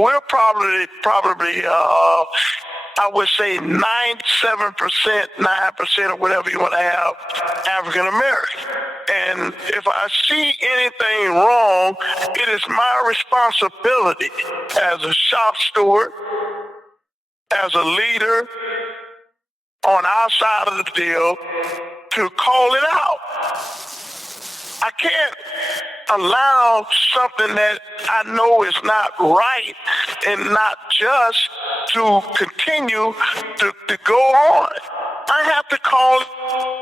we're probably I would say 97%, 9% or whatever you want to have, African American. And if I see anything wrong, it is my responsibility as a shop steward, as a leader on our side of the deal to call it out. I can't allow something that I know is not right and not just to continue to go on. I have to call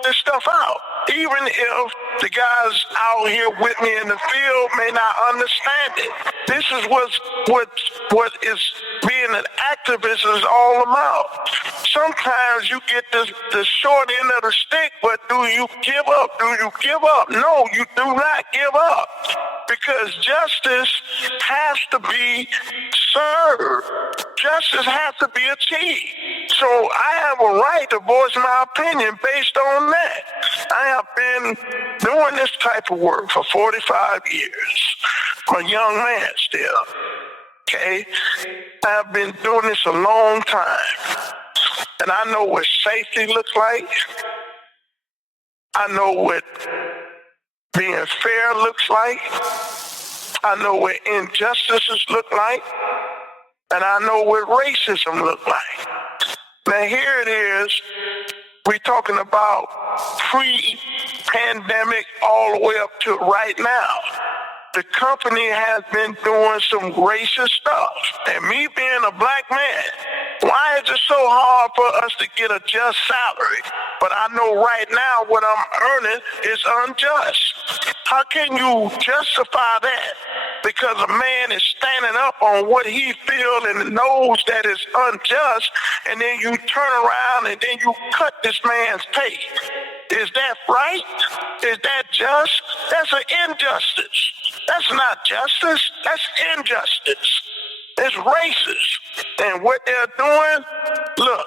this stuff out. Even if the guys out here with me in the field may not understand it. This is what is being an activist is all about. Sometimes you get the short end of the stick, but do you give up? Do you give up? No, you do not give up. Because justice has to be served. Justice has to be achieved. So I have a right to voice my opinion based on that. I have been doing this type of work for 45 years. I'm a young man still. Okay? I've been doing this a long time. And I know what safety looks like. I know what being fair looks like. I know what injustices look like. And I know what racism looks like. Now here it is. We're talking about pre-pandemic all the way up to right now. The company has been doing some racist stuff. And me being a black man, why is it so hard for us to get a just salary? But I know right now what I'm earning is unjust. How can you justify that? Because a man is standing up on what he feels and knows that is unjust, and then you turn around and then you cut this man's pay. Is that right? Is that just? That's an injustice. That's not justice. That's injustice. It's racist. And what they're doing, look,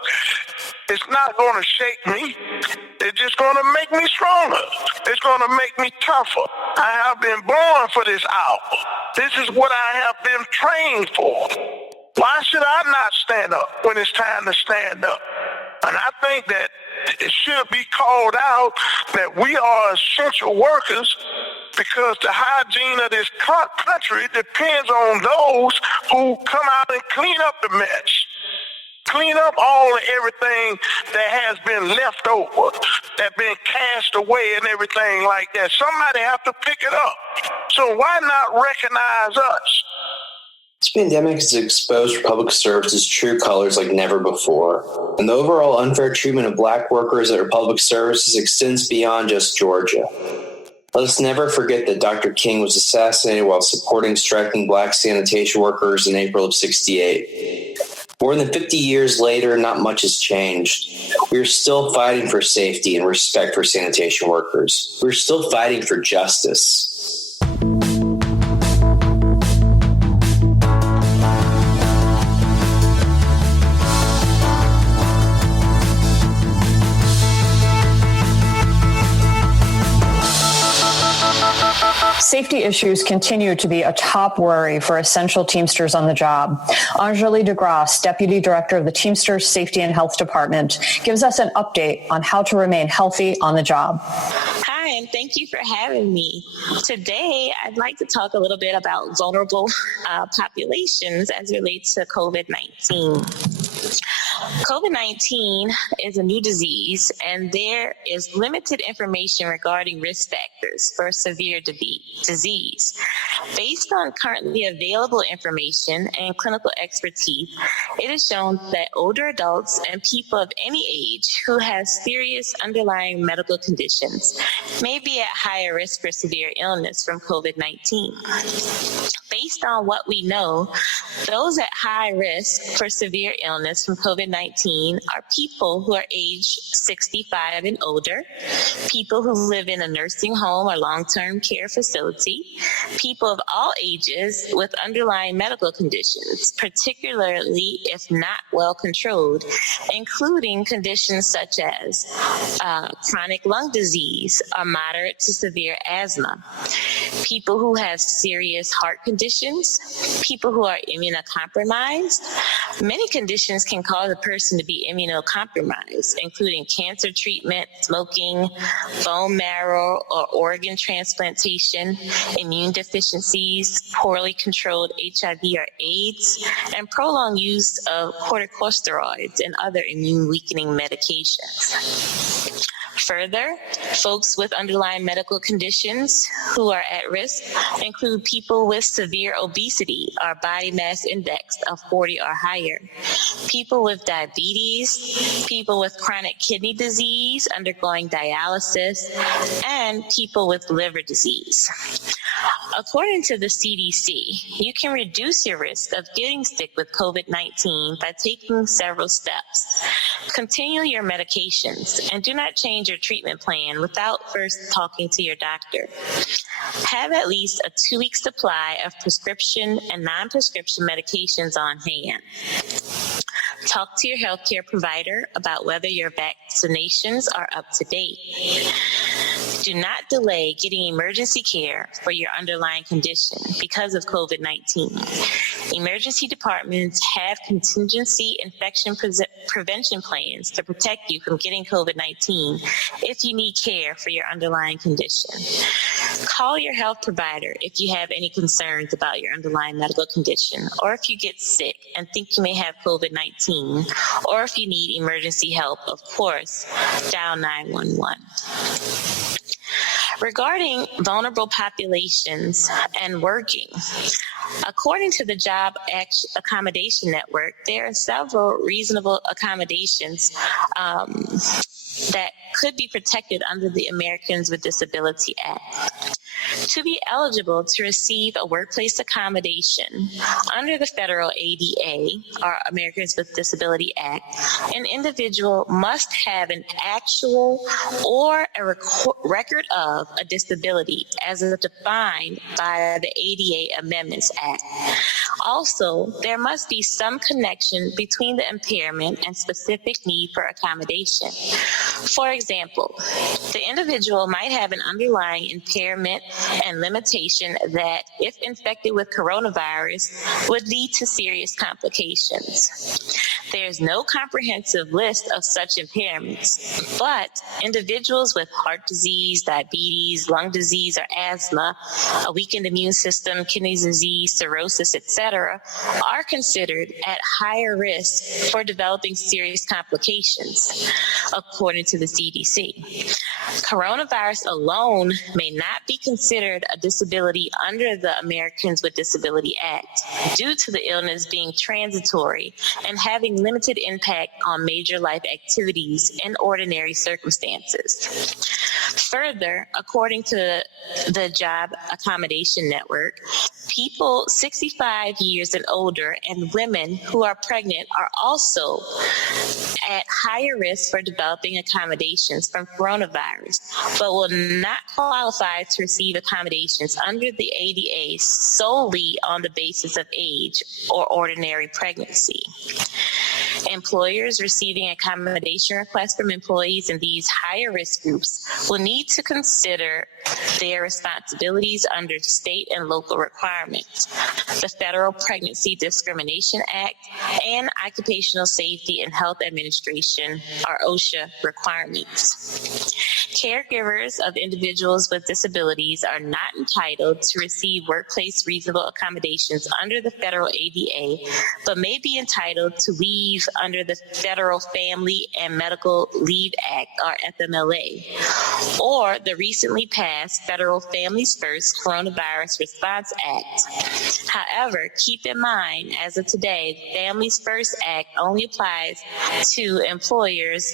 it's not going to shake me. It's just going to make me stronger. It's going to make me tougher. I have been born for this hour. This is what I have been trained for. Why should I not stand up when it's time to stand up? And I think that it should be called out that we are essential workers because the hygiene of this country depends on those who come out and clean up the mess. Clean up all and everything that has been left over, that been cast away and everything like that. Somebody have to pick it up. So why not recognize us? This pandemic has exposed public service's true colors like never before, and the overall unfair treatment of black workers at our public services extends beyond just Georgia. Let us never forget that Dr. King was assassinated while supporting striking black sanitation workers in April of '68. More than 50 years later, not much has changed. We are still fighting for safety and respect for sanitation workers. We're still fighting for justice. Safety issues continue to be a top worry for essential Teamsters on the job. Anjali DeGrasse, Deputy Director of the Teamsters Safety and Health Department, gives us an update on how to remain healthy on the job. Hi, and thank you for having me. Today, I'd like to talk a little bit about vulnerable populations as it relates to COVID-19. COVID-19 is a new disease, and there is limited information regarding risk factors for severe disease. Based on currently available information and clinical expertise, it is shown that older adults and people of any age who have serious underlying medical conditions may be at higher risk for severe illness from COVID-19. Based on what we know, those at high risk for severe illness from COVID-19 are people who are age 65 and older, people who live in a nursing home or long-term care facility, people of all ages with underlying medical conditions, particularly if not well controlled, including conditions such as chronic lung disease or moderate to severe asthma, people who have serious heart conditions conditions, people who are immunocompromised. Many conditions can cause a person to be immunocompromised, including cancer treatment, smoking, bone marrow or organ transplantation, immune deficiencies, poorly controlled HIV or AIDS, and prolonged use of corticosteroids and other immune weakening medications. Further, folks with underlying medical conditions who are at risk include people with severe obesity or body mass index of 40 or higher, people with diabetes, people with chronic kidney disease undergoing dialysis, and people with liver disease. According to the CDC, you can reduce your risk of getting sick with COVID-19 by taking several steps. Continue your medications and do not change your treatment plan without first talking to your doctor. Have at least a 2-week supply of prescription and non-prescription medications on hand. Talk to your healthcare provider about whether your vaccinations are up to date. Do not delay getting emergency care for your underlying condition because of COVID-19. Emergency departments have contingency infection prevention plans to protect you from getting COVID-19 if you need care for your underlying condition. Call your health provider if you have any concerns about your underlying medical condition, or if you get sick and think you may have COVID-19, or if you need emergency help, of course, dial 911. Regarding vulnerable populations and working, according to the Job Accommodation Network, there are several reasonable accommodations that could be protected under the Americans with Disability Act. To be eligible to receive a workplace accommodation under the federal ADA, or Americans with Disability Act, an individual must have an actual or a record of a disability as defined by the ADA Amendments Act. Also, there must be some connection between the impairment and specific need for accommodation. For example, the individual might have an underlying impairment and limitation that, if infected with coronavirus, would lead to serious complications. There is no comprehensive list of such impairments, but individuals with heart disease, diabetes, lung disease, or asthma, a weakened immune system, kidney disease, cirrhosis, etc., are considered at higher risk for developing serious complications, according to the CDC. Coronavirus alone may not be considered a disability under the Americans with Disability Act due to the illness being transitory and having limited impact on major life activities in ordinary circumstances. Further, according to the Job Accommodation Network, people 65 years and older and women who are pregnant are also at higher risk for developing accommodations from coronavirus, but will not qualify to receive accommodations under the ADA solely on the basis of age or ordinary pregnancy. Employers receiving accommodation requests from employees in these higher risk groups will need to consider their responsibilities under state and local requirements, the Federal Pregnancy Discrimination Act, and Occupational Safety and Health Administration, or OSHA, requirements. Caregivers of individuals with disabilities are not entitled to receive workplace reasonable accommodations under the federal ADA, but may be entitled to leave under the Federal Family and Medical Leave Act, or FMLA, or the recently passed Federal Families First Coronavirus Response Act. However, keep in mind, as of today, the Families First Act only applies to employers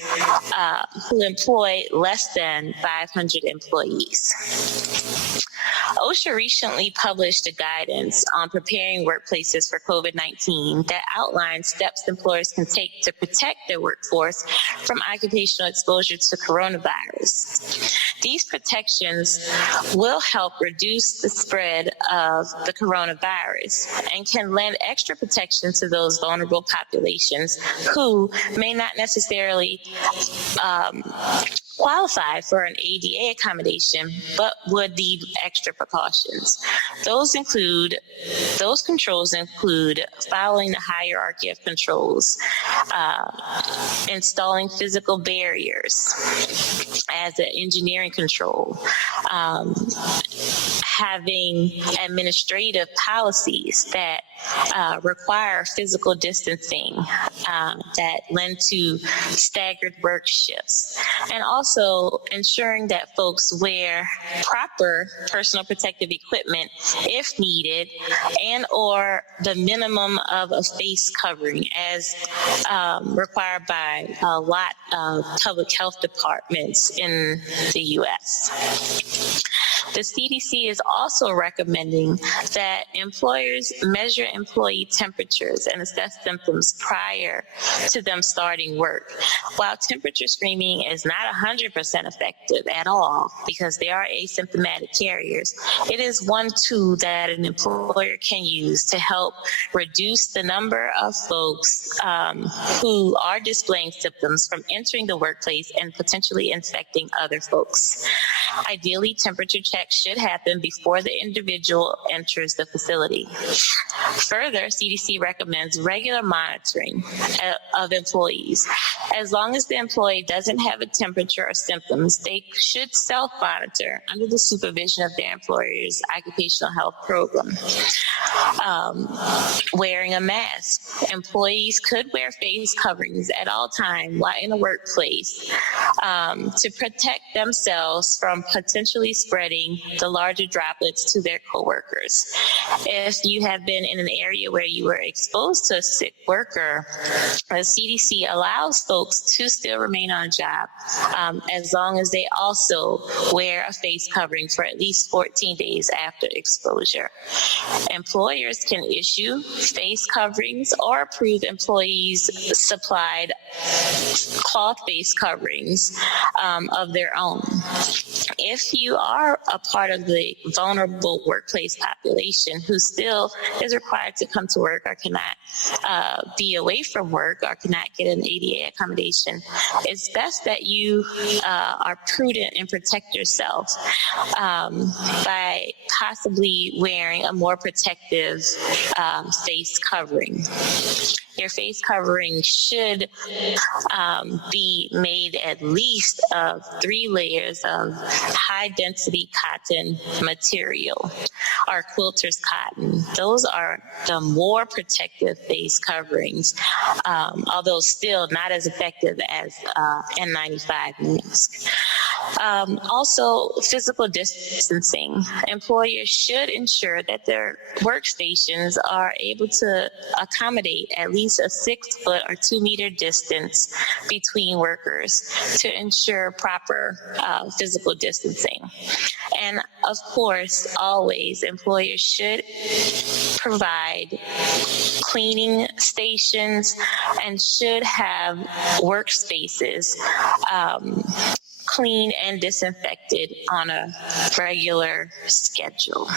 who employ less than 500 employees. OSHA recently published a guidance on preparing workplaces for COVID-19 that outlines steps employers can take to protect their workforce from occupational exposure to coronavirus. These protections will help reduce the spread of the coronavirus and can lend extra protection to those vulnerable populations who may not necessarily qualify for an ADA accommodation, but would need extra precautions. Those controls include following the hierarchy of controls, installing physical barriers as an engineering control, having administrative policies that require physical distancing that lend to staggered work shifts, and also ensuring that folks wear proper personal protective equipment if needed, and or the minimum of a face covering as required by a lot of public health departments in the U.S. The CDC is also recommending that employers measure employee temperatures and assess symptoms prior to them starting work. While temperature screening is not 100% effective at all because they are asymptomatic carriers, it is one tool that an employer can use to help reduce the number of folks who are displaying symptoms from entering the workplace and potentially infecting other folks. Ideally, temperature checks should happen before the individual enters the facility. Further, CDC recommends regular monitoring of employees. As long as the employee doesn't have a temperature or symptoms, they should self-monitor under the supervision of their employer's occupational health program. Wearing a mask. Employees could wear face coverings at all times while in the workplace to protect themselves from potentially spreading the larger droplets to their coworkers. If you have been in an area where you were exposed to a sick worker, the CDC allows folks to still remain on a job as long as they also wear a face covering for at least 14 days after exposure. Employers can issue face coverings or approve employees supplied cloth face coverings of their own. If you are a part of the vulnerable workplace population who still is required to come to work or cannot be away from work or cannot get an ADA accommodation, it's best that you are prudent and protect yourself by possibly wearing a more protective face covering. Your face covering should be made at least of 3 layers of high-density cotton material or quilter's cotton. Those are the more protective face coverings, although still not as effective as N95 mask. Also, physical distancing. Employers should ensure that their workstations are able to accommodate at least a 6-foot or 2-meter distance between workers to ensure proper physical distancing. And of course, always, employers should provide cleaning stations and should have workspaces clean and disinfected on a regular schedule.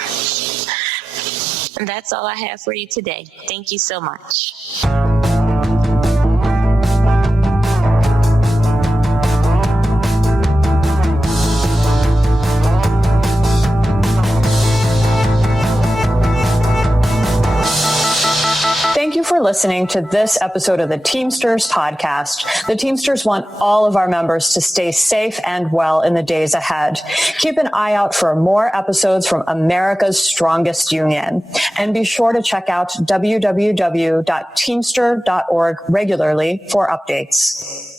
And that's all I have for you today. Thank you so much. Thank you for listening to this episode of the Teamsters Podcast. The Teamsters want all of our members to stay safe and well in the days ahead. Keep an eye out for more episodes from America's strongest union. And be sure to check out www.teamster.org regularly for updates.